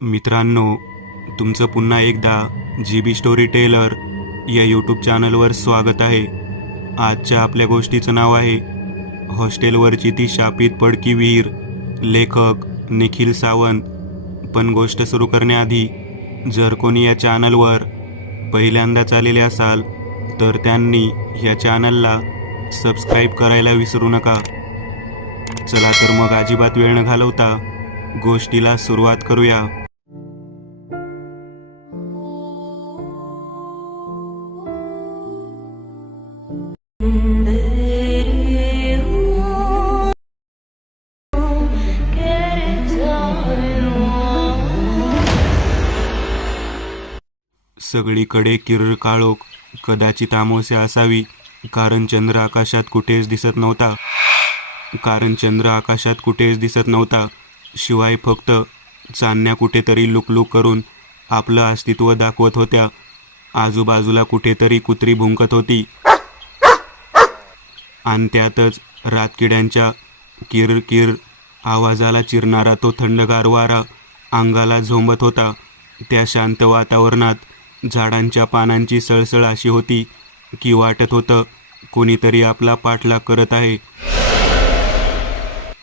मित्रांनो, तुमचं पुन्हा एकदा GB स्टोरी टेलर या यूट्यूब चॅनलवर स्वागत आहे. आजच्या आपल्या गोष्टीचं नाव आहे हॉस्टेलवरची ती शापित पडकी विहीर. लेखक निखिल सावंत. पण गोष्ट सुरू करण्याआधी जर कोणी या चॅनलवर पहिल्यांदाच आलेले असाल तर त्यांनी या चॅनलला सबस्क्राईब करायला विसरू नका. चला तर मग अजिबात वेळ न घालवता गोष्टीला सुरुवात करूया. सगळीकडे किर्र काळोख. कदाचित अमावस्या असावी, कारण चंद्र आकाशात कुठेच दिसत नव्हता. शिवाय फक्त चांदण्या कुठेतरी लुकलुक करून आपलं अस्तित्व दाखवत होत्या. आजूबाजूला कुठेतरी कुत्री भुंकत होती आणि त्यातच रातकिड्यांच्या किर किर आवाजाला चिरणारा तो थंडगार वारा अंगाला झोंबत होता. त्या शांत वातावरणात झाडांच्या पानांची सळसळ अशी होती की वाटत होतं कोणीतरी आपला पाठलाग करत आहे.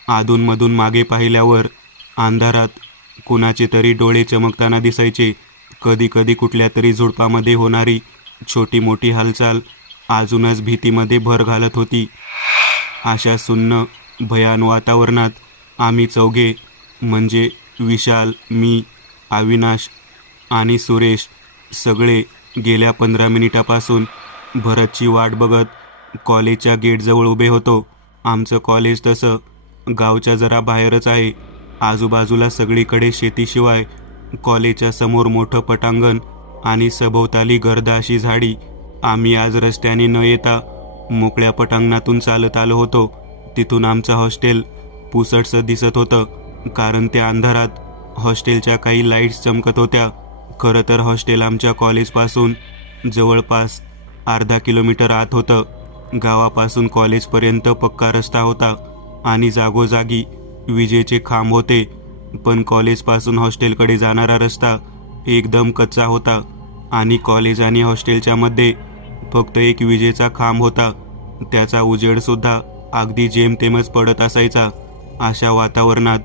अधूनमधून मागे पाहिल्यावर अंधारात कुणाचे तरी डोळे चमकताना दिसायचे. कधी कधी कुठल्या तरी झुडपामध्ये होणारी छोटी मोठी हालचाल अजूनच भीतीमध्ये भर घालत होती. अशा सुन्न भयान वातावरणात आम्ही चौघे म्हणजे विशाल, मी, अविनाश आणि सुरेश सगळे गेल्या 15 मिनिटापासून भरतची वाट बघत कॉलेजच्या गेटजवळ उभे होतो. आमचं कॉलेज तसं गावच्या जरा बाहेरच आहे. आजूबाजूला सगळीकडे शेतीशिवाय कॉलेजच्या समोर मोठं पटांगण आणि सभोवताली गर्द अशी झाडी. आम्ही आज रस्त्याने न येता मोकळ्या पटांगणातून चालत आलो होतो. तिथून आमचं हॉस्टेल पुसटसं दिसत होतं, कारण त्या अंधारात हॉस्टेलच्या काही लाईट्स चमकत होत्या. खरं तर हॉस्टेल आमच्या कॉलेजपासून जवळपास अर्धा किलोमीटर आत होतं. गावापासून कॉलेजपर्यंत पक्का रस्ता होता आणि जागोजागी विजेचे खांब होते, पण कॉलेजपासून हॉस्टेलकडे जाणारा रस्ता एकदम कच्चा होता आणि कॉलेज आणि हॉस्टेलच्या मध्ये फक्त एक विजेचा खांब होता. त्याचा उजेडसुद्धा अगदी जेमतेमच पडत असायचा. अशा वातावरणात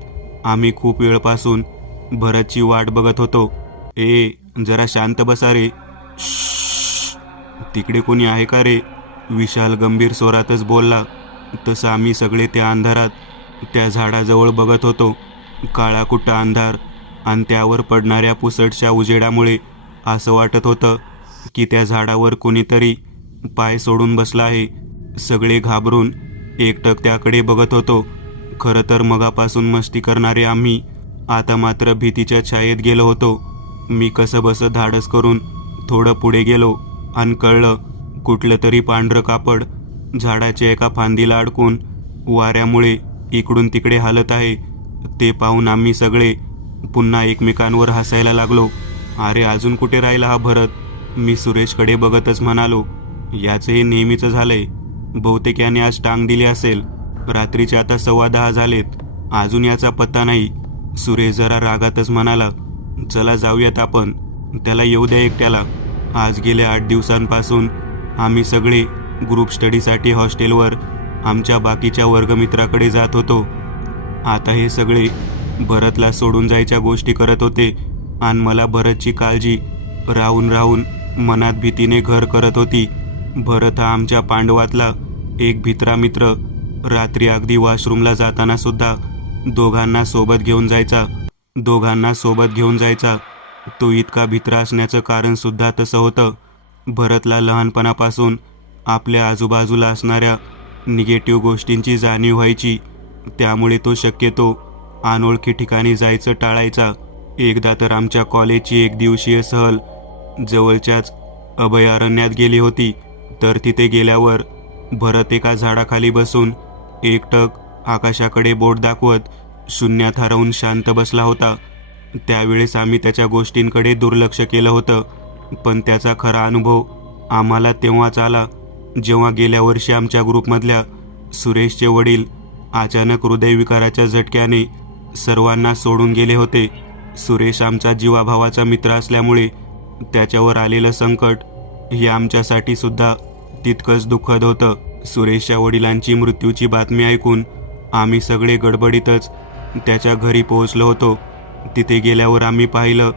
आम्ही खूप वेळपासून भरतची वाट बघत होतो. जरा शांत बसा रे. तिकडे कोणी आहे का रे? विशाल गंभीर स्वरातच बोलला. तसं आम्ही सगळे त्या अंधारात त्या झाडाजवळ बघत होतो. काळाकुट्टा अंधार आणि त्यावर पडणाऱ्या पुसटच्या उजेडामुळे असं वाटत होतं की त्या झाडावर कोणीतरी पाय सोडून बसला आहे. सगळे घाबरून एकटक त्याकडे बघत होतो. खरं तर मगापासून मस्ती करणारे आम्ही आता मात्र भीतीच्या छायेत गेलो होतो. मी कसं बसं धाडस करून थोडं पुढे गेलो आणि कळलं कुठलं तरी पांढरं कापड झाडाच्या एका फांदीला अडकून वाऱ्यामुळे इकडून तिकडे हालत आहे. ते पाहून आम्ही सगळे पुन्हा एकमेकांवर हसायला लागलो. अरे अजून कुठे राहिला हा भरत? मी सुरेशकडे बघतच म्हणालो. याचं हे नेहमीचं झालंय. बहुतेक याने आज टांग दिली असेल. रात्रीचे आता 10:15 झालेत, अजून याचा पत्ता नाही. सुरेश जरा रागातच म्हणाला, चला जाऊयात आपण, त्याला येऊ द्या एकट्याला. आज गेल्या 8 दिवसांपासून आम्ही सगळे ग्रुप स्टडीसाठी हॉस्टेलवर आमच्या बाकीच्या वर्गमित्राकडे जात होतो. आता हे सगळे भरतला सोडून जायच्या गोष्टी करत होते आणि मला भरतची काळजी राहून राहून मनात भीतीने घर करत होती. भरत हा आमच्या पांडवातला एक भित्रा मित्र. रात्री अगदी वॉशरूमला जाताना सुद्धा दोघांना सोबत घेऊन जायचा. तो इतका भित्रा असण्याचं कारण सुद्धा तसं होतं. भरतला लहानपणापासून आपल्या आजूबाजूला असणाऱ्या निगेटिव्ह गोष्टींची जाणीव व्हायची, त्यामुळे तो शक्यतो अनोळखी ठिकाणी जायचं टाळायचा. एकदा तर आमच्या कॉलेजची एक दिवसीय सहल जवळच्याच अभयारण्यात गेली होती. तर तिथे गेल्यावर भरत एका झाडाखाली बसून एकटक आकाशाकडे बोट दाखवत शून्यात हरवून शांत बसला होता. त्यावेळेस आम्ही त्याच्या गोष्टींकडे दुर्लक्ष केलं होतं, पण त्याचा खरा अनुभव आम्हाला तेव्हाच आला जेव्हा गेल्या वर्षी आमच्या ग्रुपमधल्या सुरेशचे वडील अचानक हृदयविकाराच्या झटक्याने सर्वांना सोडून गेले होते. सुरेश आमचा जीवाभावाचा मित्र असल्यामुळे त्याच्यावर आलेलं संकट हे आमच्यासाठी सुद्धा तितकंच दुःखद होतं. सुरेशच्या वडिलांची मृत्यूची बातमी ऐकून आम्ही सगळे गडबडीतच त्याच्या घरी पोहोचलो होतो. तिथे गेल्यावर आम्ही पाहिलं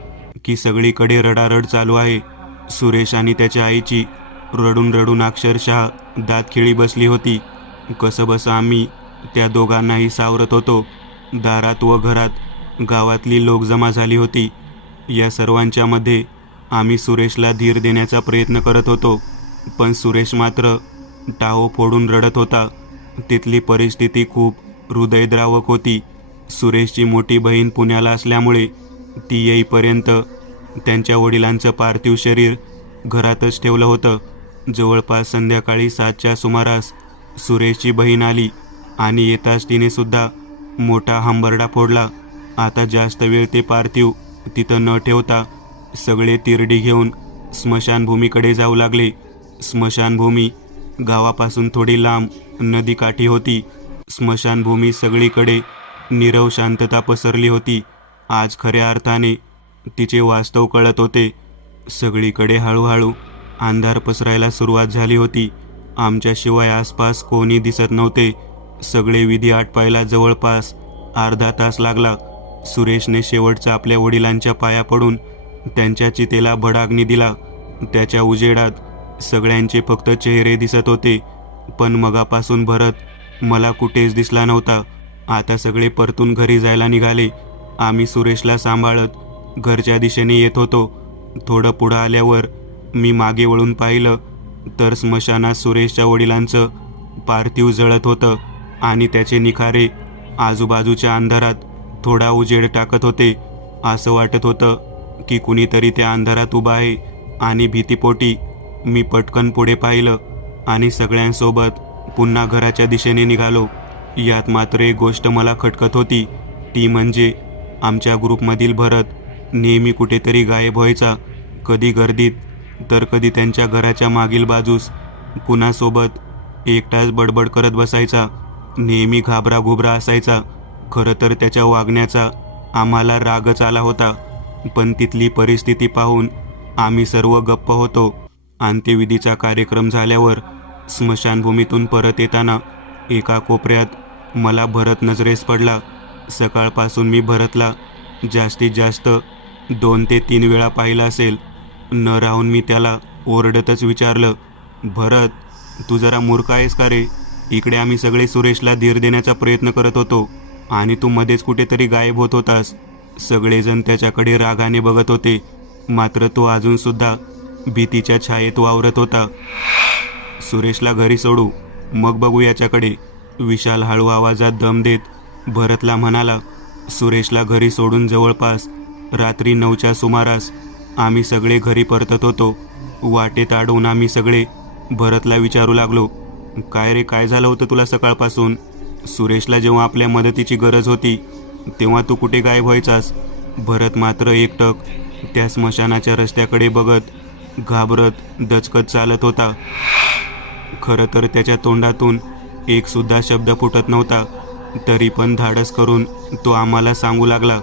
की सगळीकडे रडारड चालू आहे. सुरेश आणि त्याच्या आईची रडून रडून अक्षरशः दातखिळी बसली होती. कसंबसं आम्ही त्या दोघांनाही सावरत होतो. दारात व घरात गावातली लोक जमा झाली होती. या सर्वांच्या मध्ये आम्ही सुरेशला धीर देण्याचा प्रयत्न करत होतो, पण सुरेश मात्र टाहो फोडून रडत होता. तिथली परिस्थिती खूप हृदयद्रावक होती. सुरेशची मोठी बहीण पुण्याला असल्यामुळे ती येईपर्यंत त्यांच्या वडिलांचं पार्थिव शरीर घरातच ठेवलं होतं. जवळपास संध्याकाळी 7च्या सुमारास सुरेशची बहीण आली आणि येताच तिने सुद्धा मोठा हंबरडा फोडला. आता जास्त वेळ ते पार्थिव तिथं न ठेवता सगळे तिरडी घेऊन स्मशानभूमीकडे जाऊ लागले. स्मशानभूमी गावापासून थोडी लांब नदीकाठी होती. स्मशानभूमी सगळीकडे नीरव शांतता पसरली होती. आज खऱ्या अर्थाने तिचे वास्तव कळत होते. सगळीकडे हळूहळू अंधार पसरायला सुरुवात झाली होती. आमच्याशिवाय आसपास कोणी दिसत नव्हते. सगळे विधी आटपायला जवळपास अर्धा तास लागला. सुरेशने शेवटचा आपल्या वडिलांच्या पाया पडून त्यांच्या चितेला भडाग्नी दिला. त्याच्या उजेडात सगळ्यांचे फक्त चेहरे दिसत होते, पण मगापासून भरत मला कुठेच दिसला नव्हता. आता सगळे परतून घरी जायला निघाले. आम्ही सुरेशला सांभाळत घरच्या दिशेने येत होतो. थोडं पुढं आल्यावर मी मागे वळून पाहिलं तर स्मशानात सुरेशच्या वडिलांचं पार्थिव जळत होतं आणि त्याचे निखारे आजूबाजूच्या अंधारात थोडा उजेड टाकत होते. असं वाटत होतं की कुणीतरी त्या अंधारात उभा आहे आणि भीतीपोटी मी पटकन पुढे पाहिलं आणि सगळ्यांसोबत पुन्हा घराच्या दिशेने निघालो. यात मात्र एक गोष्ट मला खटकत होती, ती म्हणजे आमच्या ग्रुपमधील भरत नेहमी कुठेतरी गायब व्हायचा. कधी गर्दीत तर कधी त्यांच्या घराच्या मागील बाजूस कुणासोबत एकटाच बडबड करत बसायचा. नेहमी घाबराघुबरा असायचा. खरं तर त्याच्या वागण्याचा आम्हाला रागच आला होता, पण तिथली परिस्थिती पाहून आम्ही सर्व गप्प होतो. अंत्यविधीचा कार्यक्रम झाल्यावर स्मशानभूमीतून परत येताना एका कोपऱ्यात मला भरत नजरेस पडला. सकाळपासून मी भरतला जास्तीत जास्त 2 ते 3 वेळा पाहिलं असेल. न राहून मी त्याला ओरडतच विचारलं, भरत, तू जरा मूर्ख आहेस का रे? इकडे आम्ही सगळे सुरेशला धीर देण्याचा प्रयत्न करत होतो आणि तू मध्येच कुठेतरी गायब होत होतास. सगळेजण त्याच्याकडे रागाने बघत होते, मात्र तो अजूनसुद्धा भीतीच्या छायेत वावरत होता. सुरेशला घरी सोडू, मग बघू याच्याकडे, विशाल हळू आवाजात दम देत भरतला म्हणाला. सुरेशला घरी सोडून जवळपास रात्री 9च्या सुमारास आम्ही सगळे घरी परतत होतो. वाटेत अडवून आम्ही सगळे भरतला विचारू लागलो, काय रे, काय झालं होतं तुला सकाळपासून? सुरेशला जेव्हा आपल्या मदतीची गरज होती तेव्हा तू कुठे गायब व्हायचास? भरत मात्र एकटक त्या स्मशानाच्या रस्त्याकडे बघत घाबरत दचकत चालत होता. खरं तर त्याच्या तोंडातून एक सुद्धा शब्द फुटत नव्हता. तरी पण धाडस करून तो आम्हाला सांगू लागला,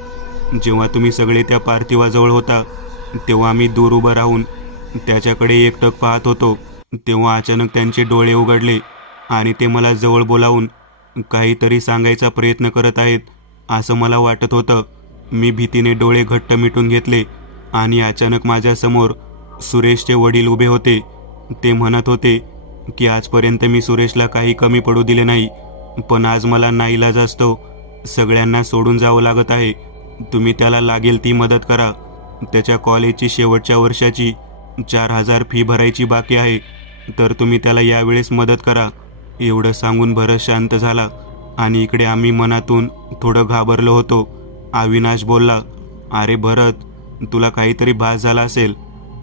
जेव्हा तुम्ही सगळे त्या पार्थिवाजवळ होता तेव्हा मी दूर उभं राहून त्याच्याकडे एकटक पाहत होतो. तेव्हा अचानक त्यांचे डोळे उघडले आणि ते मला जवळ बोलावून काहीतरी सांगायचा प्रयत्न करत आहेत असं मला वाटत होतं. मी भीतीने डोळे घट्ट मिटून घेतले आणि अचानक माझ्यासमोर सुरेशचे वडील उभे होते. ते म्हणत होते की आजपर्यंत मी सुरेशला काही कमी पडू दिले नाही, पण आज मला नाईलाज असतो, सगळ्यांना सोडून जावं लागत आहे. तुम्ही त्याला लागेल ती मदत करा. त्याच्या कॉलेजची शेवटच्या वर्षाची 4,000 फी भरायची बाकी आहे, तर तुम्ही त्याला यावेळेस मदत करा. एवढं सांगून भरत शांत झाला आणि इकडे आम्ही मनातून थोडं घाबरलो होतो. अविनाश बोलला, अरे भरत, तुला काहीतरी भास झाला असेल.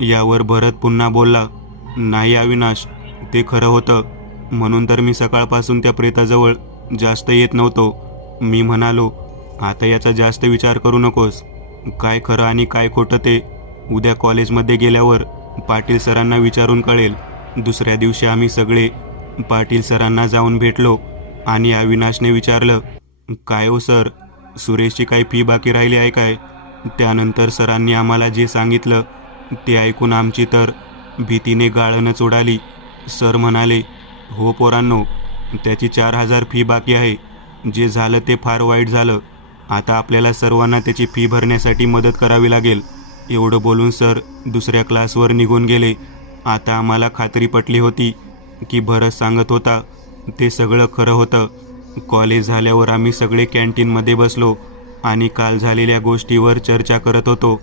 यावर भरत पुन्हा बोलला, नाही अविनाश, ते खरं होतं. म्हणून तर मी सकाळपासून त्या प्रेताजवळ जास्त येत नव्हतो. मी म्हणालो, आता याचा जास्त विचार करू नकोस. काय खरं आणि काय खोटं ते उद्या कॉलेजमध्ये गेल्यावर पाटील सरांना विचारून कळेल. दुसऱ्या दिवशी आम्ही सगळे पाटील सरांना जाऊन भेटलो आणि अविनाशने विचारलं, काय हो सर, सुरेशची काही फी बाकी राहिली आहे काय? त्यानंतर सरांनी आम्हाला जे सांगितलं ते ऐकून आमची तर भीतीने गाळणच उडाली. सर म्हणाले, हो पोरांनो, त्याची 4,000 फी बाकी आहे. जे झालं ते फार वाईट झालं. आता आपल्याला सर्वांना त्याची फी भरण्यासाठी मदत करावी लागेल. एवढं बोलून सर दुसऱ्या क्लासवर निघून गेले. आता आम्हाला खात्री पटली होती की भरत सांगत होता ते सगळं खरं होतं. कॉलेज झाल्यावर आम्ही सगळे कॅन्टीनमध्ये बसलो आणि काल झालेल्या गोष्टीवर चर्चा करत होतो.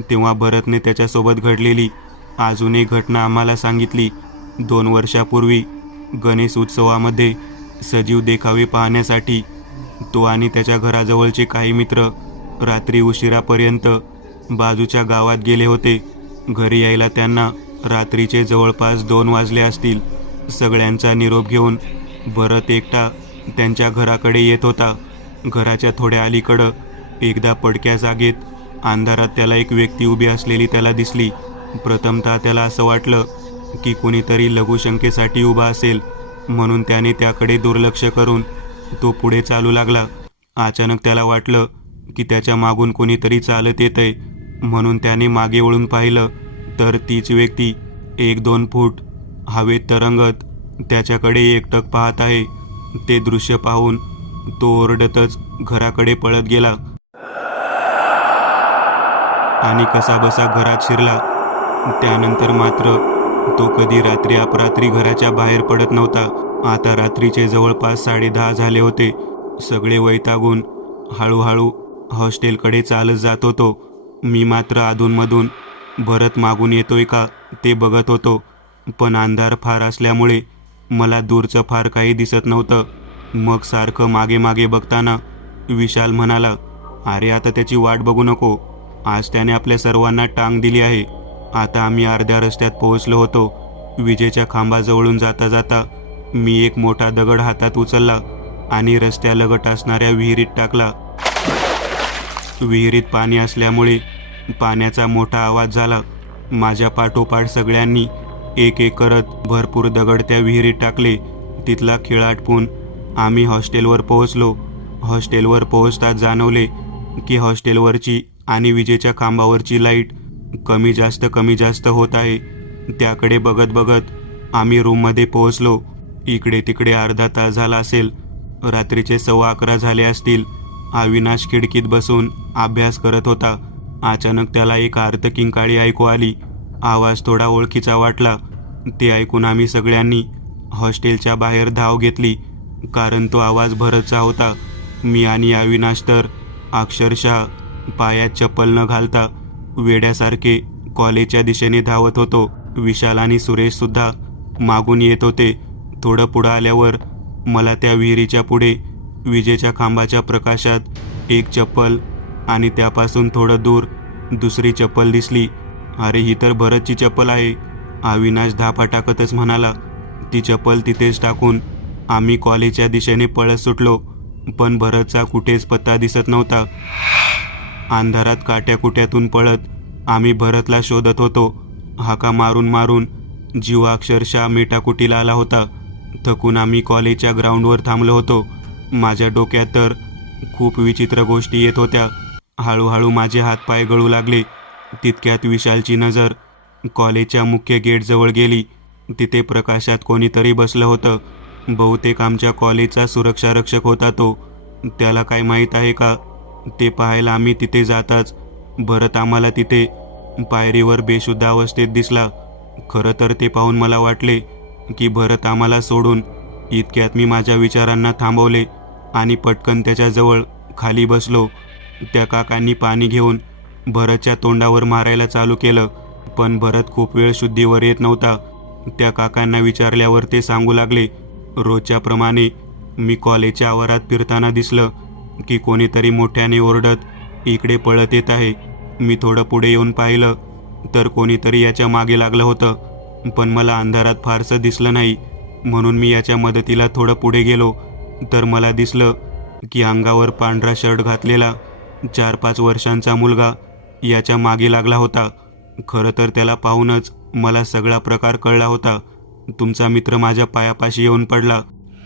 तेव्हा भरतने त्याच्यासोबत घडलेली अजून एक घटना आम्हाला सांगितली. 2 वर्षापूर्वी गणेश उत्सवामध्ये सजीव देखावे पाहण्यासाठी तो आणि त्याच्या घराजवळचे काही मित्र रात्री उशिरापर्यंत बाजूच्या गावात गेले होते. घरी यायला त्यांना रात्रीचे जवळपास 2 वाजले असतील. सगळ्यांचा निरोप घेऊन भरत एकटा त्यांच्या घराकडे येत होता. घराच्या थोड्या अलीकडं एकदा पडक्या जागेत अंधारात त्याला एक व्यक्ती उभी असलेली त्याला दिसली. प्रथमतः त्याला असं वाटलं की कोणीतरी लघुशंकेसाठी उभा असेल, म्हणून त्याने त्याकडे दुर्लक्ष करून तो पुढे चालू लागला. अचानक त्याला वाटलं की त्याच्या मागून कोणीतरी चालत येतंय, म्हणून त्याने मागे वळून पाहिलं तर तीच व्यक्ती 1-2 फूट हवेत तरंगत त्याच्याकडे एकटक पाहत आहे. ते दृश्य पाहून तो ओरडतच घराकडे पळत गेला आणि कसाबसा घरात शिरला. त्यानंतर मात्र तो कधी रात्री अपरात्री घराच्या बाहेर पडत नव्हता. आता रात्रीचे जवळपास 10:30 झाले होते. सगळे वैतागून हळूहळू हॉस्टेलकडे चालत जात होतो. मी मात्र अधूनमधून भरत मागून येतोय का ते बघत होतो, पण अंधार फार असल्यामुळे मला दूरचं फार काही दिसत नव्हतं. मग सारखं मागे मागे बघताना विशाल म्हणाला, अरे आता त्याची वाट बघू नको, आज त्याने आपल्या सर्वांना टांग दिली आहे. आता आम्ही अर्ध्या रस्त्यात पोहोचलो होतो. विजेच्या खांबाजवळून जाता जाता मी एक मोठा दगड हातात उचलला आणि रस्त्यालगत असणाऱ्या विहिरीत टाकला. विहिरीत पाणी असल्यामुळे पाण्याचा मोठा आवाज झाला. माझ्या पाठोपाठ सगळ्यांनी एक एक करत भरपूर दगड त्या विहिरीत टाकले. तिथला खेळ आटपून आम्ही हॉस्टेलवर पोहोचलो. हॉस्टेलवर पोहोचताच जाणवले की हॉस्टेलवरची आणि विजेच्या खांबावरची लाईट कमी जास्त होत आहे. त्याकडे बघत बघत आम्ही रूममध्ये पोहोचलो. इकडे तिकडे अर्धा तास झाला असेल. रात्रीचे 11:15 झाले असतील. अविनाश खिडकीत बसून अभ्यास करत होता. अचानक त्याला एक आर्त किंकाळी ऐकू आली. आवाज थोडा ओळखीचा वाटला. ते ऐकून आम्ही सगळ्यांनी हॉस्टेलच्या बाहेर धाव घेतली, कारण तो आवाज भरतचा होता. मी आणि अविनाश तर अक्षरशः पायात चप्पल न घालता वेड्यासारखे कॉलेजच्या दिशेने धावत होतो. विशाल आणि सुरेशसुद्धा मागून येत होते. थोडं पुढं आल्यावर मला त्या विहिरीच्या पुढे विजेच्या खांबाच्या प्रकाशात एक चप्पल आणि त्यापासून थोडं दूर दुसरी चप्पल दिसली. अरे ही तर भरतची चप्पल आहे, अविनाश धापा टाकतच म्हणाला. ती चप्पल तिथेच टाकून आम्ही कॉलेजच्या दिशेने पळत सुटलो, पण भरतचा कुठेच पत्ता दिसत नव्हता. अंधारात काट्याकुट्यातून पळत आम्ही भरतला शोधत होतो. हाका मारून मारून जीव अक्षरशः मेटाकुटीला आला होता. थकून आम्ही कॉलेजच्या ग्राउंडवर थांबलो होतो. माझ्या डोक्यात तर खूप विचित्र गोष्टी येत होत्या. हळूहळू माझे हातपाय गळू लागले. तितक्यात विशालची नजर कॉलेजच्या मुख्य गेटजवळ गेली. तिथे प्रकाशात कोणीतरी बसलं होतं. बहुतेक आमच्या कॉलेजचा सुरक्षारक्षक होता तो. त्याला काय माहीत आहे का ते पाहायला आम्ही तिथे जाताच भरत आम्हाला तिथे पायरीवर बेशुद्ध अवस्थेत दिसला. खरं तर ते पाहून मला वाटले की भरत आम्हाला सोडून. इतक्यात मी माझ्या विचारांना थांबवले आणि पटकन त्याच्याजवळ खाली बसलो. त्या काकांनी पाणी घेऊन भरतच्या तोंडावर मारायला चालू केलं, पण भरत खूप वेळ शुद्धीवर येत नव्हता. त्या काकांना विचारल्यावर ते सांगू लागले, रोजच्याप्रमाणे मी कॉलेजच्या आवारात फिरताना दिसलं की कोणीतरी मोठ्याने ओरडत इकडे पळत येत आहे. मी थोडं पुढे येऊन पाहिलं तर कोणीतरी याच्या मागे लागलं होतं, पण मला अंधारात फारसं दिसलं नाही. म्हणून मी याच्या मदतीला थोडं पुढे गेलो तर मला दिसलं की अंगावर पांढरा शर्ट घातलेला 4-5 वर्षांचा मुलगा याच्या मागे लागला होता. खरं तर त्याला पाहूनच मला सगळा प्रकार कळला होता. तुमचा मित्र माझ्या पायापाशी येऊन पडला.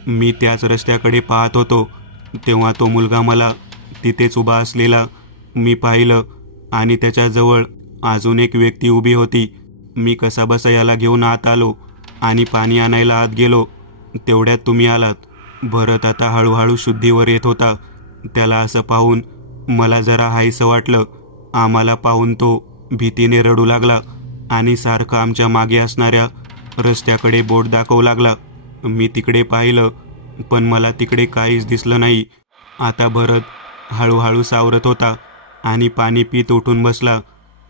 मी त्याच रस्त्याकडे पाहत होतो तेव्हा तो मुलगा मला तिथेच उभा असलेला मी पाहिलं. आणि त्याच्याजवळ अजून एक व्यक्ती उभी होती. मी कसाबसा याला घेऊन आत आलो आणि पाणी आणायला आत गेलो. तेवढ्यात तुम्ही आलात. भरत आता हळूहळू शुद्धीवर येत होता. त्याला असं पाहून मला जरा हायसं वाटलं. आम्हाला पाहून तो भीतीने रडू लागला आणि सारखं आमच्या मागे असणाऱ्या रस्त्याकडे बोट दाखवू लागला. मी तिकडे पाहिलं, पण मला तिकडे काहीच दिसलं नाही. आता भरत हळूहळू सावरत होता आणि पाणी पीत उठून बसला.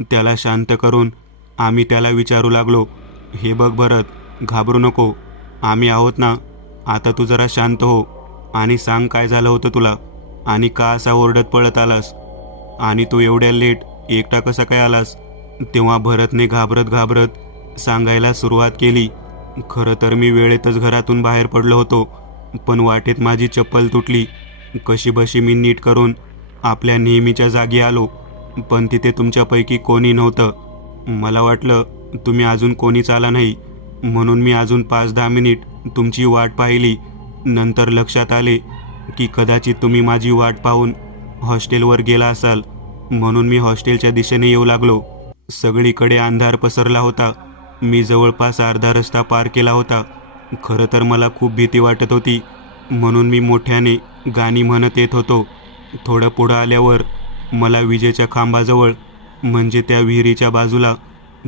त्याला शांत करून आम्ही त्याला विचारू लागलो, हे बघ भरत, घाबरू नको, आम्ही आहोत ना. आता तू जरा शांत हो आणि सांग काय झालं होतं तुला आणि का असा ओरडत पळत आलास आणि तू एवढ्या लेट एकटा कसा काय आलास. तेव्हा भरतने घाबरत घाबरत सांगायला सुरुवात केली. खरं तर मी वेळेतच घरातून बाहेर पडलो होतो, पण वाटेत माझी चप्पल तुटली. कशीबशी मी नीट करून आपल्या नेहमीच्या जागी आलो, पण तिथे तुमच्यापैकी कोणी नव्हतं. मला वाटलं तुम्ही अजून कोणीच आला नाही, म्हणून मी अजून 5-10 मिनिट तुमची वाट पाहिली. नंतर लक्षात आले की कदाचित तुम्ही माझी वाट पाहून हॉस्टेलवर गेला असाल, म्हणून मी हॉस्टेलच्या दिशेने येऊ लागलो. सगळीकडे अंधार पसरला होता. मी जवळपास अर्धा रस्ता पार केला होता. खरं तर मला खूप भीती वाटत होती, म्हणून मी मोठ्याने गाणी म्हणत येत होतो. थोडं पुढं आल्यावर मला विजेच्या खांबाजवळ, म्हणजे त्या विहिरीच्या बाजूला,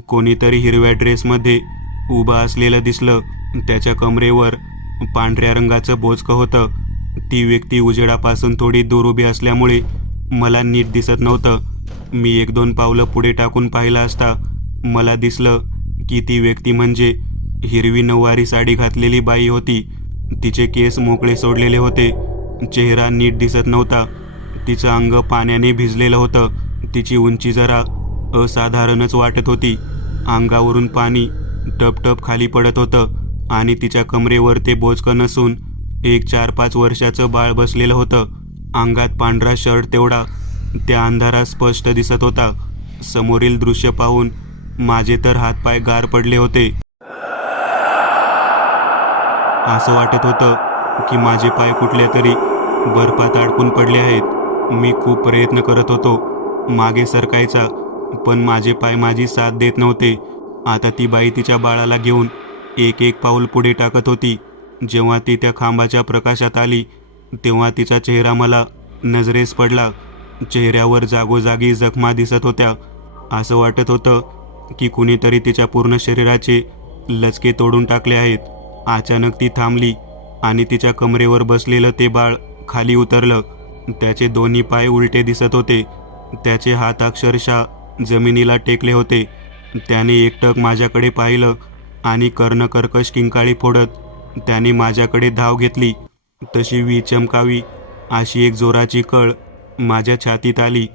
कोणीतरी हिरव्या ड्रेसमध्ये उभं असलेलं दिसलं. त्याच्या कमरेवर पांढऱ्या रंगाचं बोचकं होतं. ती व्यक्ती उजेडापासून थोडी दूर उभी असल्यामुळे मला नीट दिसत नव्हतं. मी 1-2 पावलं पुढे टाकून पाहिलं असता मला दिसलं की ती व्यक्ती म्हणजे हिरवी नऊवारी साडी घातलेली बाई होती. तिचे केस मोकळे सोडलेले होते. चेहरा नीट दिसत नव्हता. तिचं अंग पाण्याने भिजलेलं होतं. तिची उंची जरा असाधारणच वाटत होती. अंगावरून पाणी टपटप खाली पडत होतं आणि तिच्या कमरेवर ते बोचकं नसून एक 4-5 वर्षाचं बाळ बसलेलं होतं. अंगात पांढरा शर्ट तेवढा त्या अंधारात स्पष्ट दिसत होता. समोरील दृश्य पाहून माझे तर हातपाय गार पडले होते. असं वाटत होतं की माझे पाय कुठल्या तरी बर्फात अडकून पडले आहेत. मी खूप प्रयत्न करत होतो मागे सरकायचा, पण माझे पाय माझी साथ देत नव्हते. आता ती बाई तिच्या बाळाला घेऊन एक पाऊल पुढे टाकत होती. जेव्हा ती त्या खांबाच्या प्रकाशात आली तेव्हा तिचा चेहरा मला नजरेस पडला. चेहऱ्यावर जागोजागी जखमा दिसत होत्या. असं वाटत होतं की कुणीतरी तिच्या पूर्ण शरीराचे लचके तोडून टाकले आहेत. अचानक ती थांबली आणि तिच्या कमरेवर बसलेलं ते बाळ खाली उतरलं. त्याचे दोन्ही पाय उलटे दिसत होते. त्याचे हात अक्षरशः जमिनीला टेकले होते. त्याने एकटक माझ्याकडे पाहिलं आणि कर्णकर्कश किंकाळी फोडत त्याने माझ्याकडे धाव घेतली. तशी वीज चमकावी अशी एक जोराची कळ माझ्या छातीत आली.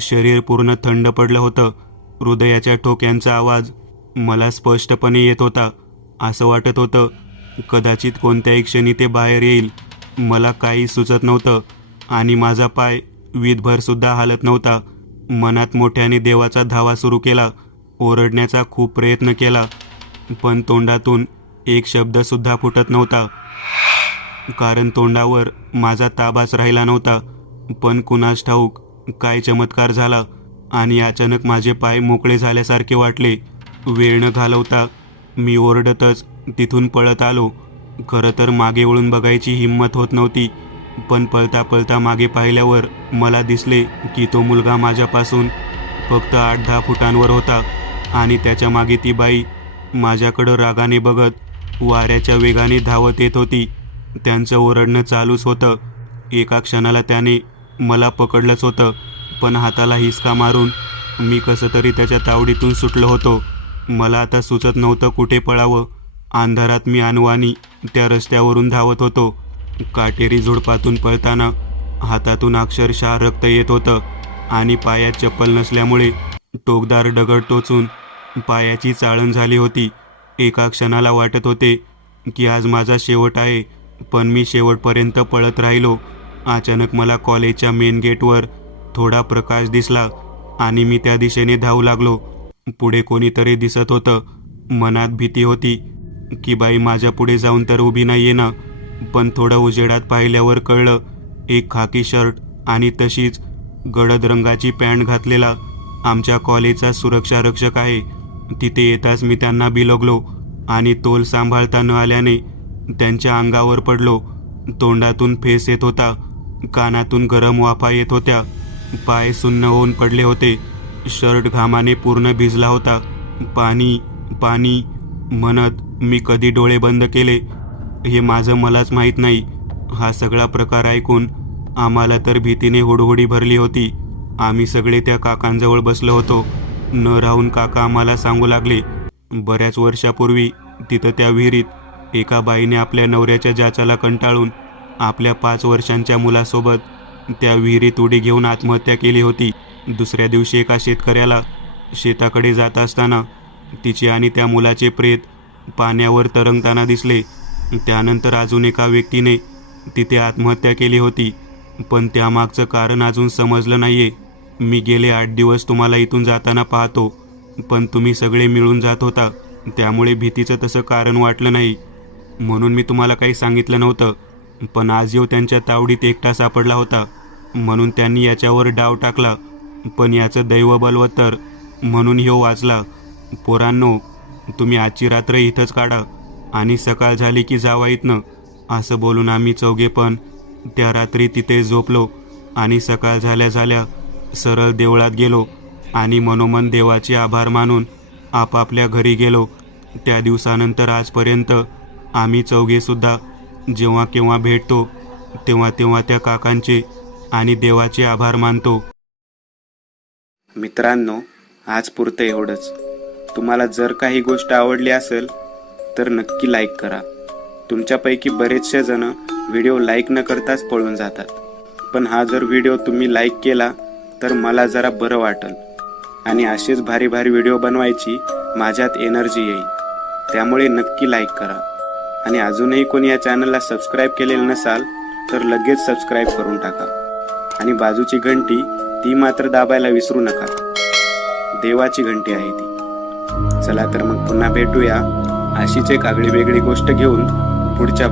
शरीर पूर्ण थंड पडलं होतं. हृदयाच्या ठोक्यांचा आवाज मला स्पष्टपणे येत होता. असं वाटत होतं कदाचित कोणत्याही क्षणी ते बाहेर येईल. मला काही सुचत नव्हतं आणि माझा पाय वीतभरसुद्धा हालत नव्हता. मनात मोठ्याने देवाचा धावा सुरू केला. ओरडण्याचा खूप प्रयत्न केला, पण तोंडातून एक शब्दसुद्धा फुटत नव्हता, कारण तोंडावर माझा ताबाच राहिला नव्हता. पण कुणास ठाऊक काय चमत्कार झाला आणि अचानक माझे पाय मोकळे झाल्यासारखे वाटले. वेळ न घालवता मी ओरडतच तिथून पळत आलो. खरं तर मागे वळून बघायची हिंमत होत नव्हती, पण पळता पळता मागे पाहिल्यावर मला दिसले की तो मुलगा माझ्यापासून फक्त 8-10 फुटांवर होता आणि त्याच्या मागे ती बाई माझ्याकडं रागाने बघत वाऱ्याच्या वेगाने धावत येत होती. त्यांचं ओरडणं चालूच होतं. एका क्षणाला त्याने मला पकडलंच होतं, पण हाताला हिसका मारून मी कसं तरी त्याच्या तावडीतून सुटलो होतो. मला आता सुचत नव्हतं कुठे पळावं. अंधारात मी अनवाणी त्या रस्त्यावरून धावत होतो. काटेरी झुडपातून पळताना हातातून अक्षरशः रक्त येत होतं आणि पायात चप्पल नसल्यामुळे टोकदार दगड टोचून पायाची चाळण झाली होती. एका क्षणाला वाटत होते की आज माझा शेवट आहे, पण मी शेवटपर्यंत पळत राहिलो. अचानक मला कॉलेजच्या मेन गेटवर थोडा प्रकाश दिसला आणि मी त्या दिशेने धावू लागलो. पुढे कोणीतरी दिसत होतं. मनात भीती होती की बाई माझ्या पुढे जाऊन तर उभी नाही येणार, पण थोडं उजेडात पाहिल्यावर कळलं एक खाकी शर्ट आणि तशीच गडद रंगाची पॅन्ट घातलेला आमच्या कॉलेजचा सुरक्षा रक्षक आहे. तिथे येताच मी त्यांना बिलगलो आणि तोल सांभाळता न आल्याने त्यांच्या अंगावर पडलो. तोंडातून फेस येत होता, कानातून गरम वाफा येत होत्या, पाय सुन्न होऊन पडले होते, शर्ट घामाने पूर्ण भिजला होता. पाणी पाणी म्हणत मी कधी डोळे बंद केले हे माझं मलाच माहीत नाही. हा सगळा प्रकार ऐकून आम्हाला तर भीतीने हुडहुडी भरली होती. आम्ही सगळे त्या काकांजवळ बसलो होतो. न राहून काका आम्हाला सांगू लागले, बऱ्याच वर्षापूर्वी तिथं त्या विहिरीत एका बाईने आपल्या नवऱ्याच्या जाचाला कंटाळून आपल्या 5 वर्षांच्या मुलासोबत त्या विहिरीत उडी घेऊन आत्महत्या केली होती. दुसऱ्या दिवशी एका शेतकऱ्याला शेताकडे जात असताना तिचे आणि त्या मुलाचे प्रेत पाण्यावर तरंगताना दिसले. त्यानंतर अजून एका व्यक्तीने तिथे आत्महत्या केली होती, पण त्यामागचं कारण अजून समजलं नाहीये. मी गेले 8 दिवस तुम्हाला इथून जाताना पाहतो, पण तुम्ही सगळे मिळून जात होता, त्यामुळे भीतीचं तसं कारण वाटलं नाही. म्हणून मी तुम्हाला काही सांगितलं नव्हतं. पण आज येऊ त्यांच्या तावडीत एकटा सापडला होता, म्हणून त्यांनी याच्यावर डाव टाकला. पण याचं दैव बलवत्तर म्हणून ह्यो वाचला. पोरांनो, तुम्ही आजची रात्र इथंच काढा आणि सकाळ झाली की जावा इथनं. असं बोलून आम्ही चौघे पण त्या रात्री तिथे झोपलो आणि सकाळ झाल्या झाल्या सरळ देवळात गेलो आणि मनोमन देवाचे आभार मानून आपापल्या घरी गेलो. त्या दिवसानंतर आजपर्यंत आम्ही चौघेसुद्धा जेव्हा केव्हा भेटतो तेव्हा तेव्हा त्या काकांचे आणि देवाचे आभार मानतो. मित्रांनो, आज पुरतं एवढंच. तुम्हाला जर काही गोष्ट आवडली असेल तर नक्की लाईक करा. तुमच्यापैकी बरेचसे जण व्हिडिओ लाईक न करताच पळून जातात, पण हा जर व्हिडिओ तुम्ही लाईक केला तर मला जरा बरं वाटेल आणि असेच भारी भारी व्हिडिओ बनवायची माझ्यात एनर्जी येईल. त्यामुळे नक्की लाईक करा आणि अजूनही कोणी या चॅनलला सबस्क्राईब केलेलं नसाल तर लगेच सबस्क्राईब करून टाका आणि बाजूची घंटी ती मात्र दाबायला विसरू नका. देवाची घंटी आहे ती. चला तर मग पुन्हा भेटूया अशीच एक आगळी वेगळी गोष्ट घेऊन पुढच्या